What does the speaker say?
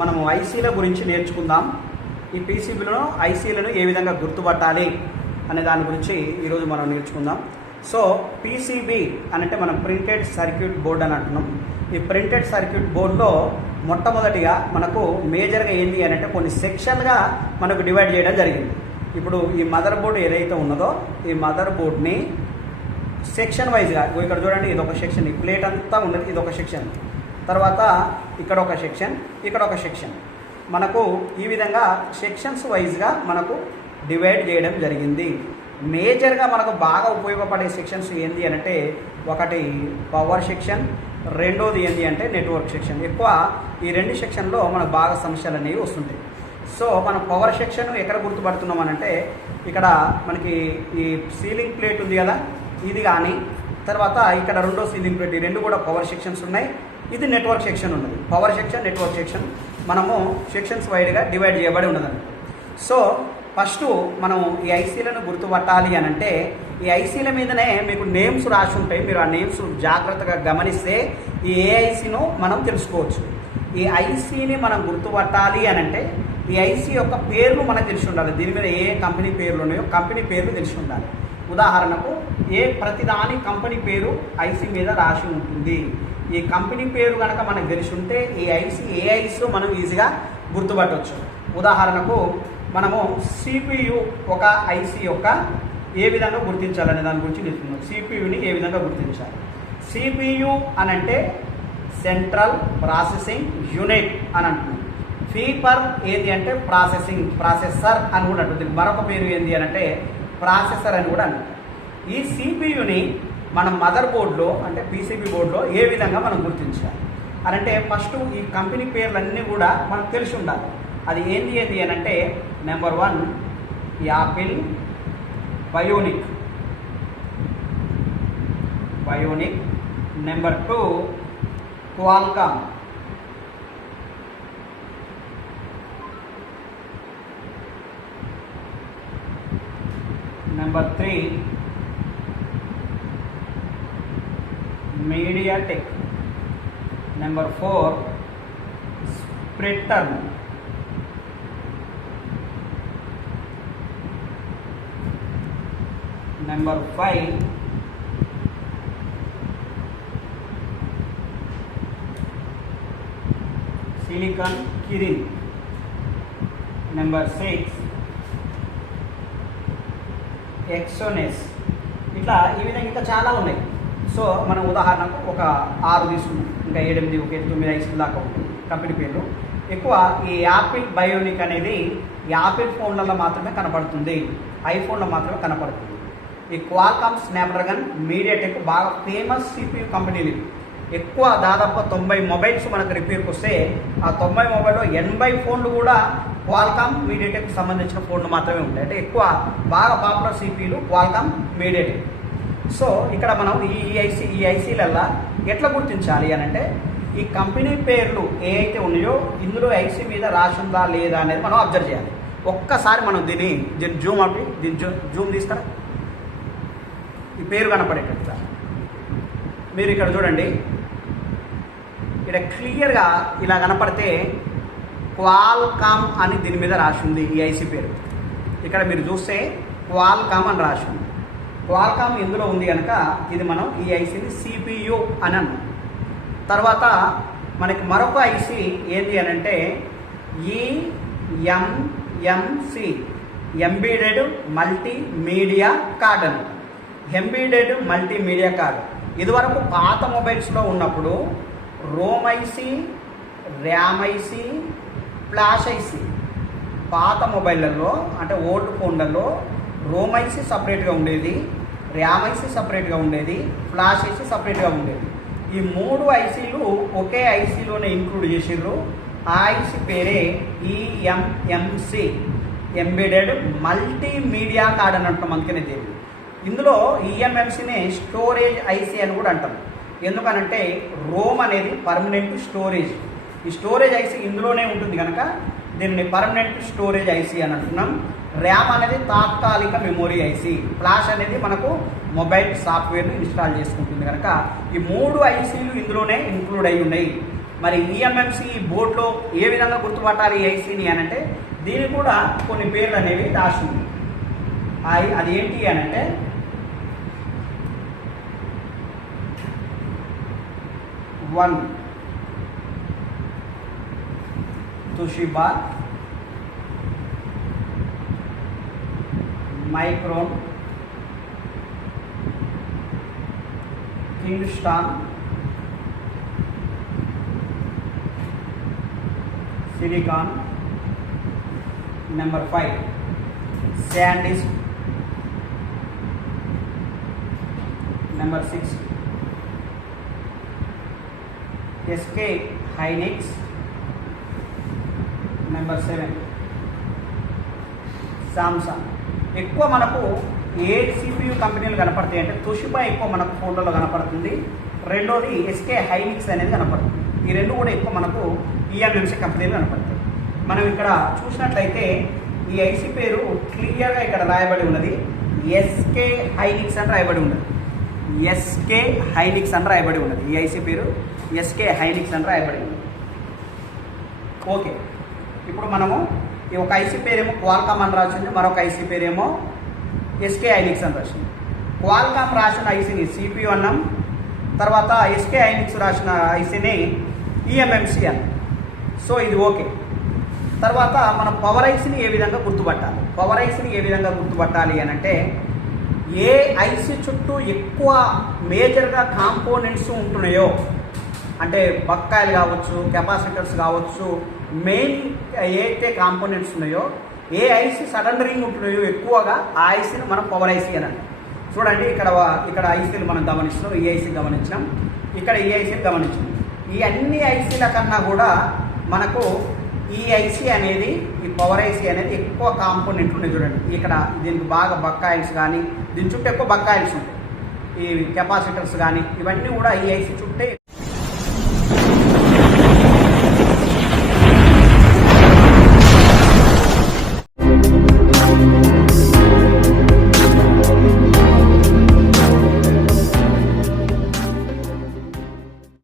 మనము ఐసీల గురించి నేర్చుకుందాం. ఈ పీసీబీలో ఐసీలను ఏ విధంగా గుర్తుపట్టాలి అనే దాని గురించి ఈరోజు మనం నేర్చుకుందాం. సో పీసీబీ అంటే మనం ప్రింటెడ్ సర్క్యూట్ బోర్డ్ అని అంటున్నాం. ఈ ప్రింటెడ్ సర్క్యూట్ బోర్డులో మొట్టమొదటిగా మనకు మేజర్గా ఏంటి అని అంటే కొన్ని సెక్షన్గా మనకు డివైడ్ చేయడం జరిగింది. ఇప్పుడు ఈ మదర్ బోర్డు ఏదైతే ఉన్నదో ఈ మదర్ బోర్డ్ని సెక్షన్ వైజ్గా ఇక్కడ చూడండి, ఇది ఒక సెక్షన్, ఈ ప్లేట్ అంతా ఉన్నది, ఇది ఒక సెక్షన్, తర్వాత ఇక్కడ ఒక సెక్షన్, ఇక్కడ ఒక సెక్షన్, మనకు ఈ విధంగా సెక్షన్స్ వైజ్గా మనకు డివైడ్ చేయడం జరిగింది. మేజర్గా మనకు బాగా ఉపయోగపడే సెక్షన్స్ ఏంటి అంటే ఒకటి పవర్ సెక్షన్, రెండోది ఏంటి అంటే నెట్వర్క్ సెక్షన్. ఎక్కువ ఈ రెండు సెక్షన్లో మనకు బాగా సమస్యలు అనేవి వస్తుంటాయి. సో మనం పవర్ సెక్షన్ ఎక్కడ గుర్తుపడుతున్నాం అని అంటే ఇక్కడ మనకి ఈ సీలింగ్ ప్లేట్ ఉంది కదా, ఇది కానీ తర్వాత ఇక్కడ రెండో సీలింగ్ ప్లేట్, ఈ రెండు కూడా పవర్ సెక్షన్స్ ఉన్నాయి. ఇది నెట్వర్క్ సెక్షన్ ఉన్నది. పవర్ సెక్షన్, నెట్వర్క్ సెక్షన్ మనము సెక్షన్స్ వైడ్గా డివైడ్ చేయబడి ఉన్నదండి. సో ఫస్ట్ మనం ఈ ఐసీలను గుర్తుపట్టాలి అని అంటే ఈ ఐసీల మీదనే మీకు నేమ్స్ రాసి ఉంటాయి. మీరు ఆ నేమ్స్ జాగ్రత్తగా గమనిస్తే ఈ ఏ ఐసీను మనం తెలుసుకోవచ్చు. ఈ ఐసీని మనం గుర్తుపట్టాలి అని అంటే ఈ ఐసీ యొక్క పేర్లు మనకు తెలిసి ఉండాలి. దీని మీద ఏ కంపెనీ పేర్లు ఉన్నాయో కంపెనీ పేర్లు తెలిసి ఉండాలి. ఉదాహరణకు ప్రతిదాని కంపెనీ పేరు ఐసీ మీద రాసి ఉంటుంది. ఈ కంపెనీ పేరు కనుక మనకు తెలిసి ఉంటే ఈ ఐసీ ఏ ఐసీలో మనం ఈజీగా గుర్తుపట్టవచ్చు. ఉదాహరణకు మనము సిపియు ఒక ఐసీ యొక్క ఏ విధంగా గుర్తించాలనే దాని గురించి నేర్చుకున్నాం. సిపియుని ఏ విధంగా గుర్తించాలి. సిపియు అని అంటే సెంట్రల్ ప్రాసెసింగ్ యూనిట్ అని అంటున్నాం. ఫీపర్ ఏంటి అంటే ప్రాసెసర్ అని కూడా అంటుంది. మరొక పేరు ఏంటి అని అంటే ప్రాసెసర్ అని కూడా అంటారు. ఈ సిపియుని మనం మదర్ బోర్డులో అంటే పీసీబీ బోర్డులో ఏ విధంగా మనం గుర్తించాలి అని అంటే ఫస్ట్ ఈ కంపెనీ పేర్లన్నీ కూడా మనకు తెలిసి ఉండాలి. అది ఏంటి అని అంటే number 1 Apple, Bionic, number 2 Qualcomm, number 3 MediaTek, number 4 స్ప్రిటర్, number 5 silicon Kirin, number 6 Exynos. ఇట్లా ఈ విధంగా ఇంకా చాలా ఉన్నాయి. సో మనం ఉదాహరణకు ఒక 6 తీసుకున్నాం, ఇంకా 7, 8, 9 ఐసీల దాకా ఉంటాయి కంపెనీ పేర్లు. ఎక్కువ ఈ యాపిల్ బయోనిక్ అనేది యాపిల్ ఫోన్లలో మాత్రమే కనపడుతుంది, ఐఫోన్లో మాత్రమే కనపడుతుంది. ఈ క్వాల్కామ్, స్నాప్డ్రాగన్, మీడియాటెక్ బాగా ఫేమస్ సిపియు కంపెనీలు. ఎక్కువ దాదాపు 90 మొబైల్స్ మనకు రిపేర్కి వస్తే ఆ 90 మొబైల్లో 80 ఫోన్లు కూడా క్వాల్కామ్, మీడియాటెక్ సంబంధించిన ఫోన్లు మాత్రమే ఉంటాయి. అంటే ఎక్కువ బాగా పాపులర్ సిపియులు క్వాల్కామ్, మీడియాటెక్. సో ఇక్కడ మనం ఈ ఐసీలల్లా ఎట్లా గుర్తించాలి అని అంటే ఈ కంపెనీ పేర్లు ఏ అయితే ఉన్నాయో ఇందులో ఐసీ మీద రాసి ఉందా లేదా అనేది మనం అబ్జర్వ్ చేయాలి. ఒక్కసారి మనం దీన్ని జూమ్ అవి జూమ్ తీసుకురా, ఈ పేరు కనపడేటట్టుగా మీరు ఇక్కడ చూడండి. ఇక్కడ క్లియర్గా ఇలా కనపడితే క్వాల్కామ్ అని దీని మీద రాసి ఉంది ఈ ఐసీ పేరు. ఇక్కడ మీరు చూస్తే క్వాల్కామ్ అని రాసి ఉంది. క్వాల్కామ్ ఎందులో ఉంది కనుక ఇది మనం ఈ ఐసీని సిపియు అని అన్నాం. తర్వాత మనకి మరొక ఐసీ ఏంటి అని అంటే ఈఎంఎంసి, ఎంబీడెడ్ మల్టీమీడియా కార్డ్ అని. ఎంబీడెడ్ మల్టీమీడియా కార్డ్ ఇదివరకు పాత మొబైల్స్లో ఉన్నప్పుడు ROM IC, RAM IC, flash IC. పాత మొబైళ్ళల్లో అంటే ఓల్డ్ ఫోన్లలో రోమ్ ఐసీ సపరేట్గా ఉండేది, ర్యామ్ ఐసీ సపరేట్గా ఉండేది, ఫ్లాష్ ఐసీ సపరేట్గా ఉండేది. ఈ 3 ఐసీలు ఒకే ఐసీలోనే ఇంక్లూడ్ చేసిర్రు. ఆ ఐసీ పేరే ఈఎంఎంసి, ఎంబెడెడ్ మల్టీమీడియా కార్డ్ అని అంటాం. అందుకనే తెలియదు. ఇందులో ఈఎంఎంసీనే స్టోరేజ్ ఐసీ అని కూడా అంటాం. ఎందుకనంటే రోమ్ అనేది పర్మనెంట్ స్టోరేజ్. ఈ స్టోరేజ్ ఐసీ ఇందులోనే ఉంటుంది కనుక దీనిని పర్మనెంట్ స్టోరేజ్ ఐసీ అని అంటున్నాం. ర్యామ్ అనేది తాత్కాలిక మెమొరీ ఐసీ, ఫ్లాష్ అనేది మనకు మొబైల్ సాఫ్ట్వేర్ని ఇన్స్టాల్ చేసుకుంటుంది కనుక ఈ 3 ఐసీలు ఇందులోనే ఇంక్లూడ్ అయి ఉన్నాయి. మరి ఈఎంఎంసి బోర్డులో ఏ విధంగా గుర్తుపట్టాలి ఐసీని అని అంటే దీనికి కూడా కొన్ని పేర్లు అనేవి రాసింది. అది ఏంటి అని అంటే one Toshiba, Micron, Kingston, silicon, number 5 SanDisk, number 6 SK Hynix, number 7 Samsung. ఎక్కువ మనకు ఏ సిపియు కంపెనీలు కనపడతాయి అంటే తోషిబా ఎక్కువ మనకు ఫోన్లలో కనపడుతుంది, రెండోది ఎస్కే హైనిక్స్ అనేది కనపడుతుంది. ఈ రెండు కూడా ఎక్కువ మనకు ఈఎంఎంసి కంపెనీలు కనపడతాయి. మనం ఇక్కడ చూసినట్లయితే ఈ ఐసీ పేరు క్లియర్గా ఇక్కడ రాయబడి ఉన్నది, ఎస్కే హైనిక్స్ అని రాయబడి ఉన్నది. ఎస్కే హైనిక్స్ అని రాయబడి ఉన్నది. ఈ ఐసీ పేరు ఎస్కే హైనిక్స్ అని రాయబడి ఉన్నది. ఓకే, ఇప్పుడు మనము ఈ ఒక ఐసీ పేరేమో క్వాల్కామ్ అని రాసింది, మరొక ఐసీ పేరేమో ఎస్కే హైనిక్స్ అని రాసింది. క్వాల్కామ్ రాసిన ఐసీని సిపియు అన్నాం, తర్వాత ఎస్కే హైనిక్స్ రాసిన ఐసీని ఈఎంఎంసి అన్నాం. సో ఇది ఓకే. తర్వాత మనం పవర్ ఐసీని ఏ విధంగా గుర్తుపట్టాలి? పవర్ ఐసీని ఏ విధంగా గుర్తుపట్టాలి అని అంటే ఏ ఐసీ చుట్టూ ఎక్కువ మేజర్గా కాంపోనెంట్స్ ఉంటున్నాయో, అంటే బక్కాయిలు కావచ్చు, కెపాసిటర్స్ కావచ్చు, మెయిన్ ఏదైతే కాంపోనెంట్స్ ఉన్నాయో, ఏ ఐసీ సడన్ రింగ్ ఉంటున్నాయో ఎక్కువగా ఆ ఐసీని మనం పవర్ ఐసీ అని అంటాం. చూడండి ఇక్కడ ఐసీలు మనం గమనిస్తున్నాం, ఈ ఐసీ గమనించినాం, ఇక్కడ ఈ ఐసీలు గమనించినాం. ఈ అన్ని ఐసీల కన్నా కూడా మనకు ఈ ఐసీ అనేది, ఈ పవర్ ఐసీ అనేది ఎక్కువ కాంపోనెంట్లు ఉన్నాయి. చూడండి ఇక్కడ దీనికి బాగా బక్కాయిల్స్ కానీ, దీని చుట్టూ ఎక్కువ బక్కాయిల్స్ ఉంటాయి, ఈ కెపాసిటర్స్ కానీ ఇవన్నీ కూడా ఈ ఐసీ చుట్టే